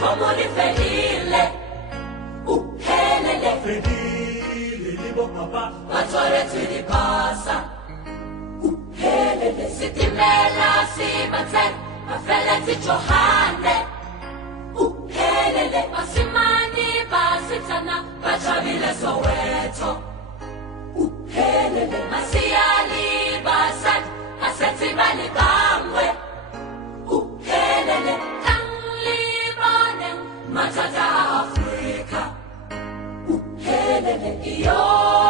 como li fedile, helele, fedile, libo papa, batsoretsi di pasa, helele, sitimela sibatsen, mafeletsi Johane, helele, basimani basitsana, bajabile Soweto, helele, masiyali basat, asetsi bali bangwe, helele, Matata Africa, helele, yo.